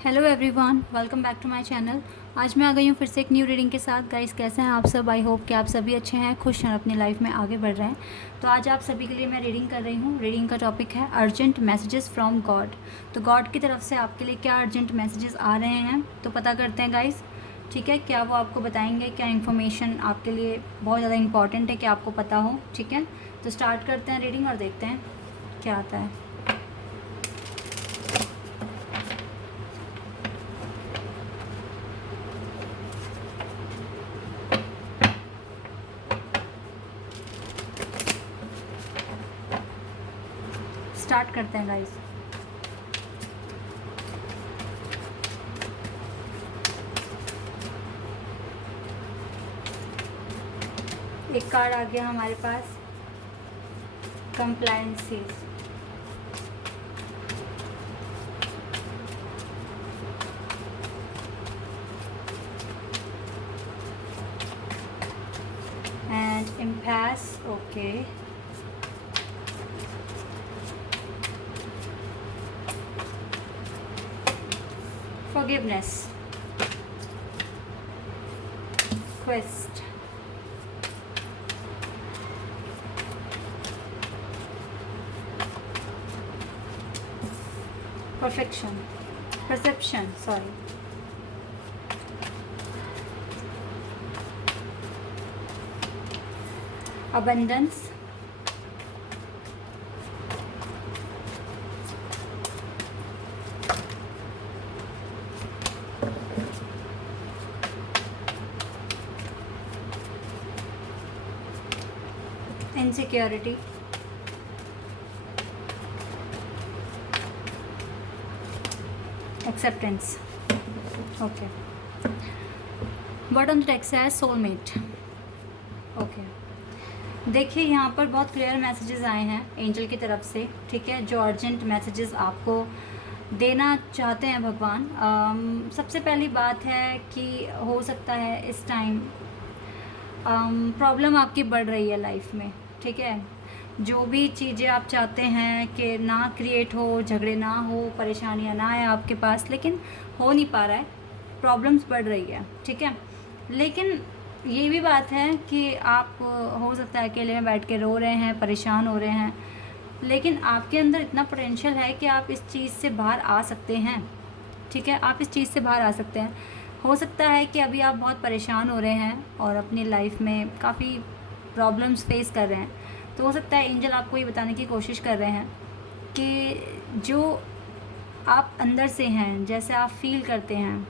Hello everyone, welcome back to my channel. आज मैं आ गई हूँ फिर से एक न्यू रीडिंग के साथ। गाइस, कैसे हैं आप सब? आई होप कि आप सभी अच्छे हैं, खुश हैं, अपनी लाइफ में आगे बढ़ रहे हैं। तो आज आप सभी के लिए मैं रीडिंग कर रही हूँ। रीडिंग का टॉपिक है अर्जेंट मैसेजेस फ्रॉम गॉड। तो गॉड की तरफ से आपके लिए क्या अर्जेंट मैसेजेस आ रहे हैं, तो पता करते हैं गाइस। ठीक है, क्या वो आपको बताएंगे, क्या इन्फॉर्मेशन आपके लिए बहुत ज़्यादा इंपॉर्टेंट है कि आपको पता हो। ठीक है, तो स्टार्ट करते हैं रीडिंग और देखते हैं क्या आता है। स्टार्ट करते हैं गाइस। एक कार्ड आ गया हमारे पास, compliances. And impasse, okay. Forgiveness, quest, perfection, perception, sorry, abundance, insecurity, acceptance, okay. Bottom text है soulmate, okay. देखिए, यहाँ पर बहुत क्लियर मैसेजेस आए हैं एंजल की तरफ से। ठीक है, जो अर्जेंट मैसेजेस आपको देना चाहते हैं भगवान। सबसे पहली बात है कि हो सकता है इस टाइम प्रॉब्लम आपकी बढ़ रही है लाइफ में। ठीक है, जो भी चीज़ें आप चाहते हैं कि ना क्रिएट हो, झगड़े ना हो, परेशानियां ना आए आपके पास, लेकिन हो नहीं पा रहा है, प्रॉब्लम्स बढ़ रही है। ठीक है, लेकिन ये भी बात है कि आप हो सकता है अकेले में बैठ के रो रहे हैं, परेशान हो रहे हैं, लेकिन आपके अंदर इतना पोटेंशियल है कि आप इस चीज़ से बाहर आ सकते हैं। ठीक है, आप इस चीज़ से बाहर आ सकते हैं। हो सकता है कि अभी आप बहुत परेशान हो रहे हैं और अपनी लाइफ में काफ़ी प्रॉब्लम्स फेस कर रहे हैं। तो हो सकता है एंजल आपको ये बताने की कोशिश कर रहे हैं कि जो आप अंदर से हैं, जैसे आप फील करते हैं,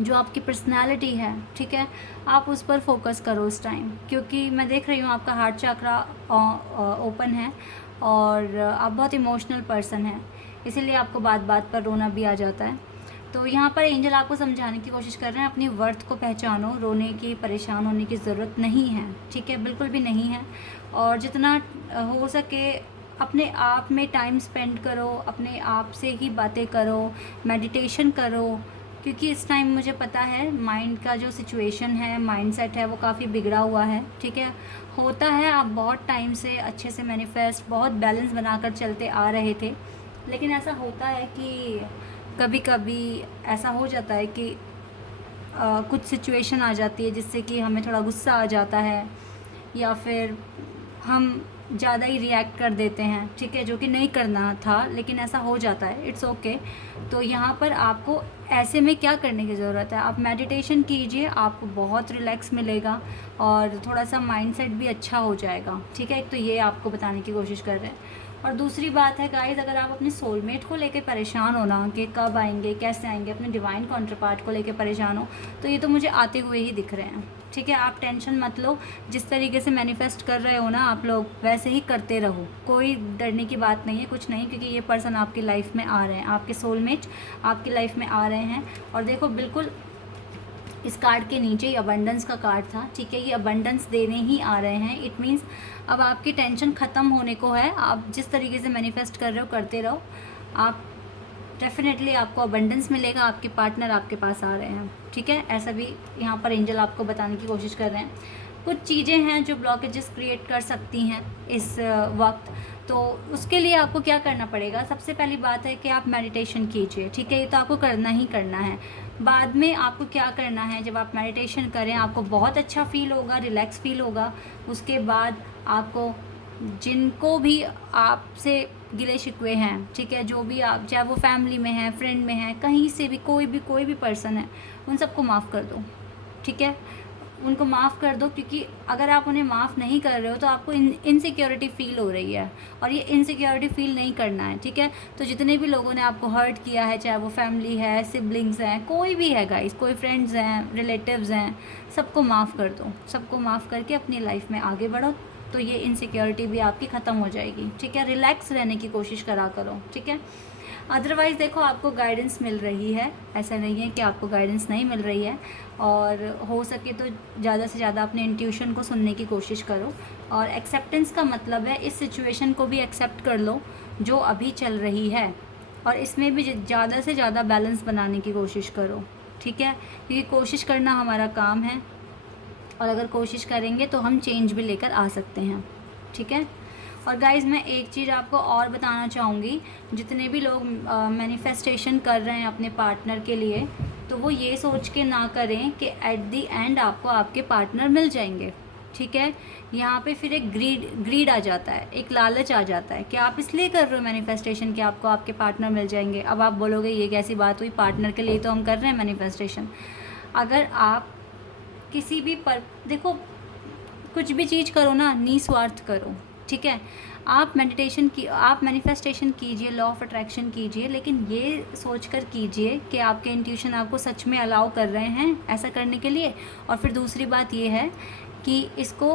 जो आपकी पर्सनालिटी है, ठीक है, आप उस पर फोकस करो उस टाइम। क्योंकि मैं देख रही हूँ आपका हार्ट चक्रा ओपन है और आप बहुत इमोशनल पर्सन हैं, इसीलिए आपको बात बात पर रोना भी आ जाता है। तो यहाँ पर एंजल आपको समझाने की कोशिश कर रहे हैं, अपनी वर्थ को पहचानो, रोने की, परेशान होने की ज़रूरत नहीं है। ठीक है, बिल्कुल भी नहीं है। और जितना हो सके अपने आप में टाइम स्पेंड करो, अपने आप से ही बातें करो, मेडिटेशन करो। क्योंकि इस टाइम मुझे पता है माइंड का जो सिचुएशन है, माइंडसेट है, वो काफ़ी बिगड़ा हुआ है। ठीक है, होता है आप बहुत टाइम से अच्छे से मैनिफेस्ट, बहुत बैलेंस बनाकर चलते आ रहे थे, लेकिन ऐसा होता है कि कभी कभी ऐसा हो जाता है कि कुछ सिचुएशन आ जाती है जिससे कि हमें थोड़ा गुस्सा आ जाता है, या फिर हम ज़्यादा ही रिएक्ट कर देते हैं। ठीक है, जो कि नहीं करना था, लेकिन ऐसा हो जाता है, इट्स ओके। तो यहाँ पर आपको ऐसे में क्या करने की ज़रूरत है, आप मेडिटेशन कीजिए, आपको बहुत रिलैक्स मिलेगा और थोड़ा सा माइंडसेट भी अच्छा हो जाएगा। ठीक है, एक तो ये आपको बताने की कोशिश कर रहे हैं। और दूसरी बात है गाइस, अगर आप अपने सोलमेट को लेकर परेशान हो ना कि कब आएंगे, कैसे आएंगे, अपने डिवाइन कॉन्ट्रपार्ट को लेकर परेशान हो, तो ये तो मुझे आते हुए ही दिख रहे हैं। ठीक है, आप टेंशन मत लो, जिस तरीके से मैनिफेस्ट कर रहे हो ना आप लोग, वैसे ही करते रहो, कोई डरने की बात नहीं है, कुछ नहीं। क्योंकि ये पर्सन आपकी लाइफ में आ रहे हैं, आपके सोलमेट आपकी लाइफ में आ रहे हैं। और देखो, बिल्कुल इस कार्ड के नीचे ही अबंडेंस का कार्ड था। ठीक है, ये अबंडेंस देने ही आ रहे हैं। इट मीन्स अब आपकी टेंशन ख़त्म होने को है। आप जिस तरीके से मैनिफेस्ट कर रहे हो करते रहो, आप डेफिनेटली आपको अबंडेंस मिलेगा, आपके पार्टनर आपके पास आ रहे हैं। ठीक है, ऐसा भी यहाँ पर एंजल आपको बताने की कोशिश कर रहे हैं। कुछ चीज़ें हैं जो ब्लॉकेजेस क्रिएट कर सकती हैं इस वक्त। तो उसके लिए आपको क्या करना पड़ेगा, सबसे पहली बात है कि आप मेडिटेशन कीजिए, ठीक है। ये तो आपको करना ही करना है। बाद में आपको क्या करना है, जब आप मेडिटेशन करें आपको बहुत अच्छा फील होगा, रिलैक्स फील होगा। उसके बाद आपको जिनको भी आपसे गिले शिकवे हैं, ठीक है, जो भी आप, चाहे वो फैमिली में है, फ्रेंड में है, कहीं से भी कोई भी पर्सन है, उन सबको माफ़ कर दो, ठीक है। उनको माफ़ कर दो, क्योंकि अगर आप उन्हें माफ़ नहीं कर रहे हो तो आपको इनसिक्योरिटी फ़ील हो रही है, और ये इनसिक्योरिटी फ़ील नहीं करना है, ठीक है। तो जितने भी लोगों ने आपको हर्ट किया है, चाहे वो फैमिली है, सिबलिंग्स हैं, कोई भी है गाइस, कोई फ्रेंड्स हैं, रिलेटिव्स हैं, सबको माफ़ कर दो। सबको माफ़ करके अपनी लाइफ में आगे बढ़ो, तो ये इनसिक्योरिटी भी आपकी ख़त्म हो जाएगी, ठीक है। रिलैक्स रहने की कोशिश करा करो, ठीक है। अदरवाइज़ देखो, आपको गाइडेंस मिल रही है, ऐसा नहीं है कि आपको गाइडेंस नहीं मिल रही है। और हो सके तो ज़्यादा से ज़्यादा अपने इंट्यूशन को सुनने की कोशिश करो। और एक्सेप्टेंस का मतलब है इस सिचुएशन को भी एक्सेप्ट कर लो जो अभी चल रही है, और इसमें भी ज़्यादा से ज़्यादा बैलेंस बनाने की कोशिश करो, ठीक है। क्योंकि कोशिश करना हमारा काम है, और अगर कोशिश करेंगे तो हम चेंज भी लेकर आ सकते हैं, ठीक है। और गाइज़, मैं एक चीज़ आपको और बताना चाहूँगी, जितने भी लोग मैनिफेस्टेशन कर रहे हैं अपने पार्टनर के लिए, तो वो ये सोच के ना करें कि एट दी एंड आपको आपके पार्टनर मिल जाएंगे, ठीक है। यहाँ पे फिर एक ग्रीड आ जाता है, एक लालच आ जाता है कि आप इसलिए कर रहे हो मैनिफेस्टेशन कि आपको आपके पार्टनर मिल जाएंगे। अब आप बोलोगे ये कैसी बात हुई, पार्टनर के लिए तो हम कर रहे हैं मैनिफेस्टेशन। अगर आप किसी भी देखो, कुछ भी चीज़ करो ना, निस्वार्थ करो, ठीक है। आप मैनिफेस्टेशन कीजिए, लॉ ऑफ अट्रैक्शन कीजिए, लेकिन ये सोचकर कीजिए कि आपके इंट्यूशन आपको सच में अलाउ कर रहे हैं ऐसा करने के लिए। और फिर दूसरी बात ये है कि इसको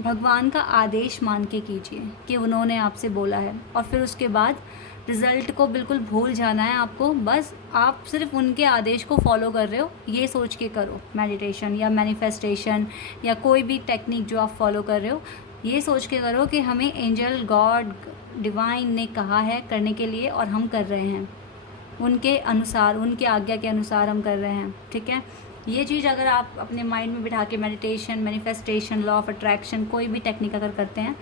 भगवान का आदेश मान के कीजिए कि उन्होंने आपसे बोला है, और फिर उसके बाद रिज़ल्ट को बिल्कुल भूल जाना है आपको। बस आप सिर्फ उनके आदेश को फॉलो कर रहे हो, ये सोच के करो मेडिटेशन या मैनिफेस्टेशन या कोई भी टेक्निक जो आप फॉलो कर रहे हो, ये सोच के करो कि हमें एंजल, गॉड, डिवाइन ने कहा है करने के लिए, और हम कर रहे हैं उनके अनुसार, उनके आज्ञा के अनुसार हम कर रहे हैं, ठीक है। ये चीज़ अगर आप अपने माइंड में बिठा के meditation, manifestation, law of attraction, कोई भी टेक्निक अगर करते हैं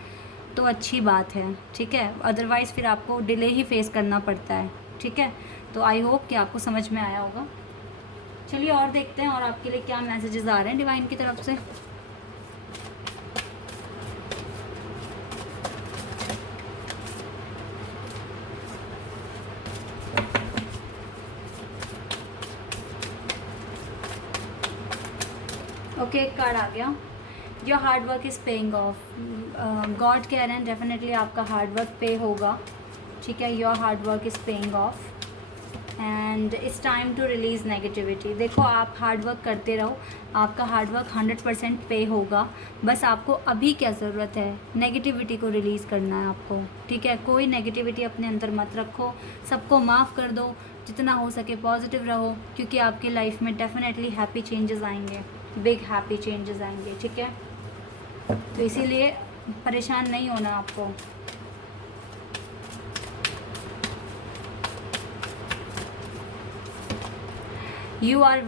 तो अच्छी बात है, ठीक है। अदरवाइज़ फिर आपको डिले ही फेस करना पड़ता है, ठीक है। तो आई होप कि आपको समझ में आया होगा। चलिए और देखते हैं और आपके लिए क्या मैसेजेस आ रहे हैं डिवाइन की तरफ से। ओके, एक कार्ड आ गया, your hard work is paying of. God कह रहे हैं डेफिनेटली आपका हार्ड वर्क पे होगा, ठीक है। Your hard work is paying off and it's time to release negativity. देखो, आप हार्ड वर्क करते रहो, आपका हार्ड वर्क 100% पे होगा। बस आपको अभी क्या ज़रूरत है, नेगेटिविटी को रिलीज़ करना है आपको, ठीक है। कोई नेगेटिविटी अपने अंदर मत रखो, सबको माफ़ कर दो, जितना हो सके पॉजिटिव रहो, क्योंकि आपकी लाइफ में डेफिनेटली हैप्पी चेंजेस आएंगे, बिग हैप्पी चेंजेस आएंगे, ठीक है। तो इसीलिए परेशान नहीं होना आपको। You are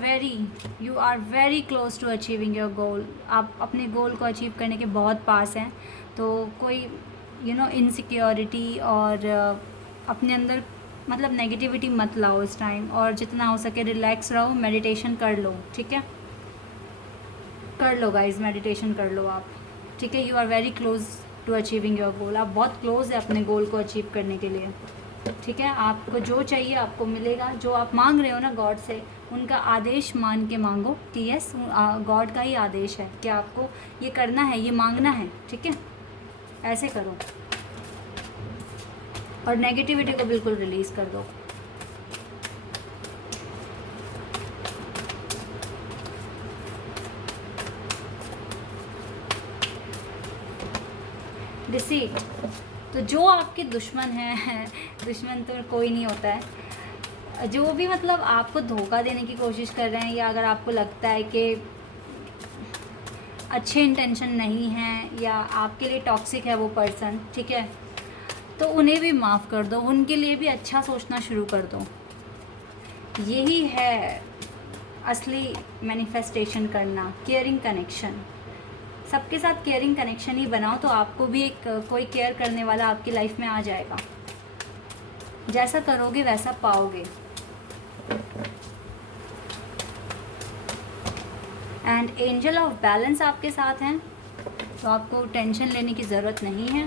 very close to achieving your goal. आप अपने गोल को अचीव करने के बहुत पास हैं। तो कोई इनसिक्योरिटी और अपने अंदर मतलब नेगेटिविटी मत लाओ इस टाइम, और जितना हो सके रिलैक्स रहो, मेडिटेशन कर लो, ठीक है। कर लो गाइज, मेडिटेशन कर लो आप, ठीक है। You are very close to achieving your goal. आप बहुत क्लोज है अपने गोल को अचीव करने के लिए, ठीक है। आपको जो चाहिए आपको मिलेगा। जो आप मांग रहे हो ना गॉड से, उनका आदेश मान के मांगो कि यस, गॉड का ही आदेश है कि आपको ये करना है, ये मांगना है, ठीक है। ऐसे करो और नेगेटिविटी को बिल्कुल रिलीज़ कर दो। डिसीट, तो जो आपके दुश्मन हैं दुश्मन तो कोई नहीं होता है, जो भी मतलब आपको धोखा देने की कोशिश कर रहे हैं, या अगर आपको लगता है कि अच्छे इंटेंशन नहीं है या आपके लिए टॉक्सिक है वो पर्सन, ठीक है, तो उन्हें भी माफ़ कर दो, उनके लिए भी अच्छा सोचना शुरू कर दो। यही है असली मैनिफेस्टेशन करना, केयरिंग कनेक्शन, सबके साथ केयरिंग कनेक्शन ही बनाओ तो आपको भी एक कोई केयर करने वाला आपकी लाइफ में आ जाएगा। जैसा करोगे वैसा पाओगे। एंड एंजल ऑफ बैलेंस आपके साथ हैं, तो आपको टेंशन लेने की ज़रूरत नहीं है।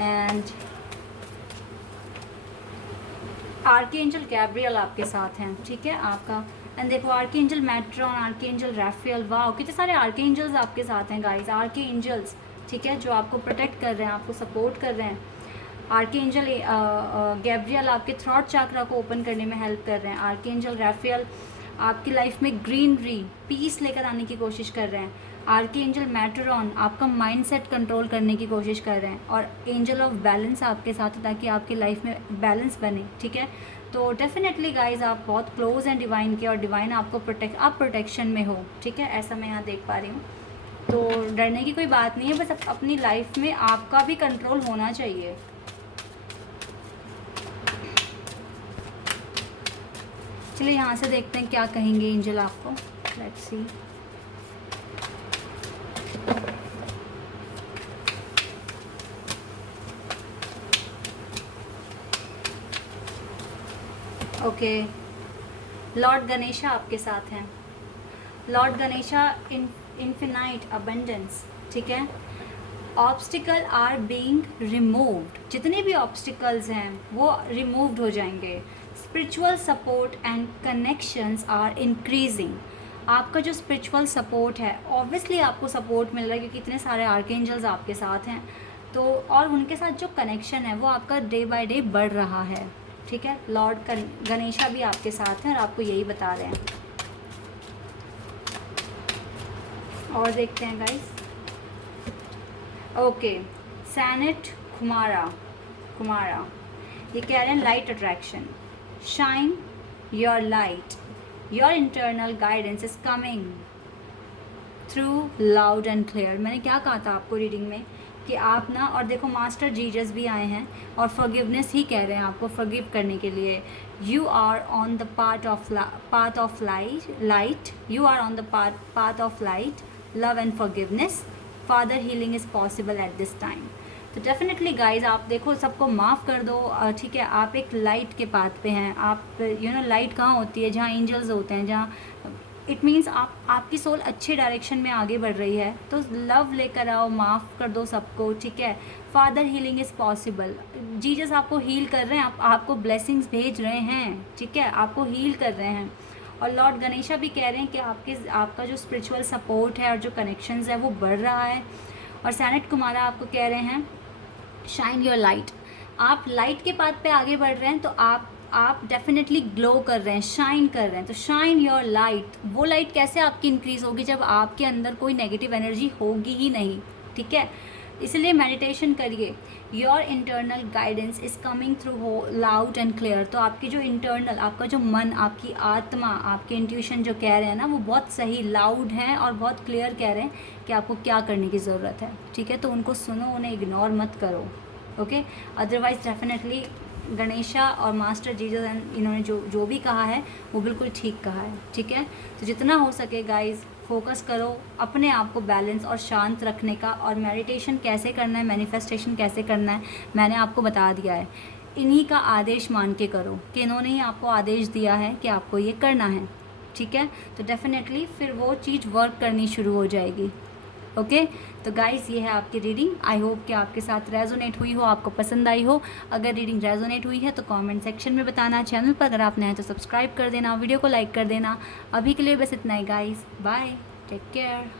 एंड आर्कएंजल गैब्रियल आपके साथ हैं, ठीक है आपका। एंड देखो आर्कएंजल मैट्रॉन, आर्कएंजल राफेल, वाह कितने सारे आर्कएंजल्स आपके साथ हैं गाइस, आर्कएंजल्स, ठीक है, जो आपको प्रोटेक्ट कर रहे हैं, आपको सपोर्ट कर रहे हैं। आर्कएंजल गैब्रियल आपके थ्रॉट चाक्रा को ओपन करने में हेल्प कर रहे हैं। आर्कएंजल राफेल आपकी लाइफ में ग्रीनरी, पीस लेकर आने की कोशिश कर रहे हैं। आर्कएंजल मैट्रॉन आपका माइंडसेट कंट्रोल करने की कोशिश कर रहे हैं। और एंजल ऑफ बैलेंस आपके साथ है ताकि आपकी लाइफ में बैलेंस बने, ठीक है। तो डेफिनेटली गाइज आप बहुत क्लोज हैं डिवाइन के, और डिवाइन आपको आप प्रोटेक्शन में हो, ठीक है, ऐसा मैं यहाँ देख पा रही हूँ। तो डरने की कोई बात नहीं है, बस अपनी लाइफ में आपका भी कंट्रोल होना चाहिए। चलिए यहाँ से देखते हैं क्या कहेंगे एंजल आपको। Let's see. Okay, Lord Ganesha आपके साथ हैं। लॉर्ड गणेशा इन्फिनाइट अबंडेंस, ठीक है। ऑब्स्टिकल आर बीइंग रिमूव्ड, जितने भी ऑब्स्टिकल्स हैं वो रिमूव्ड हो जाएंगे। Spiritual support and connections are increasing. आपका जो स्पिरिचुअल सपोर्ट है, ऑब्वियसली आपको सपोर्ट मिल रहा है क्योंकि इतने सारे आर्कएंजल्स आपके साथ हैं, तो और उनके साथ जो कनेक्शन है वो आपका डे बाय डे बढ़ रहा है, ठीक है। लॉर्ड गणेशा भी आपके साथ हैं और आपको यही बता रहे हैं। और देखते हैं गाइस। ओके, सैनेट कुमारा ये कह रहे हैं light attraction, shine your light, your internal guidance is coming through loud and clear. मैंने क्या कहा था आपको रीडिंग में कि आप ना, और देखो मास्टर जीजस भी आए हैं और फॉरगिवनेस ही कह रहे हैं आपको फॉरगिव करने के लिए। You are on the path of light, you are on the path of light, love and forgiveness, father healing is possible at this time. तो डेफिनेटली गाइज आप देखो सबको माफ़ कर दो, ठीक है। आप एक लाइट के पाथ पे हैं, आप लाइट कहाँ होती है, जहाँ एंजल्स होते हैं, जहाँ इट मीन्स आपकी सोल अच्छे डायरेक्शन में आगे बढ़ रही है। तो लव लेकर आओ, माफ़ कर दो सबको, ठीक है। Father healing is possible, Jesus आपको हील कर रहे हैं, आपको ब्लेसिंग्स भेज रहे हैं, ठीक है, आपको हील कर रहे हैं। और लॉर्ड गणेशा भी कह रहे हैं कि आपका जो स्पिरिचुअल सपोर्ट है और जो कनेक्शंस है वो बढ़ रहा है। और सैनेट कुमारा आपको कह रहे हैं शाइन योर लाइट, आप लाइट के पाथ पे आगे बढ़ रहे हैं, तो आप डेफिनेटली ग्लो कर रहे हैं, शाइन कर रहे हैं। तो शाइन योर लाइट, वो लाइट कैसे आपकी इंक्रीज़ होगी जब आपके अंदर कोई नेगेटिव एनर्जी होगी ही नहीं, ठीक है। इसलिए मेडिटेशन करिए। Your internal guidance is coming through हो लाउड एंड क्लियर। तो आपकी जो इंटरनल, आपका जो मन, आपकी आत्मा, आपके इंट्यूशन जो कह रहे हैं ना, वो बहुत सही लाउड हैं और बहुत क्लियर कह रहे हैं कि आपको क्या करने की ज़रूरत है, ठीक है। तो उनको सुनो, उन्हें इग्नोर मत करो, ओके। अदरवाइज़ डेफिनेटली गणेशा और मास्टर जीजस इन्होंने जो भी कहा है वो बिल्कुल ठीक कहा है, ठीक है। तो जितना हो सके गाइज़ फोकस करो अपने आप को बैलेंस और शांत रखने का। और मेडिटेशन कैसे करना है, मैनिफेस्टेशन कैसे करना है, मैंने आपको बता दिया है। इन्हीं का आदेश मान के करो कि इन्होंने ही आपको आदेश दिया है कि आपको ये करना है, ठीक है। तो डेफिनेटली फिर वो चीज़ वर्क करनी शुरू हो जाएगी, ओके। तो गाइस ये है आपकी रीडिंग। आई होप कि आपके साथ रेजोनेट हुई हो, आपको पसंद आई हो। अगर रीडिंग रेजोनेट हुई है तो कमेंट सेक्शन में बताना। चैनल पर अगर आप नए हैं तो सब्सक्राइब कर देना, वीडियो को लाइक कर देना। अभी के लिए बस इतना ही गाइस, बाय, टेक केयर।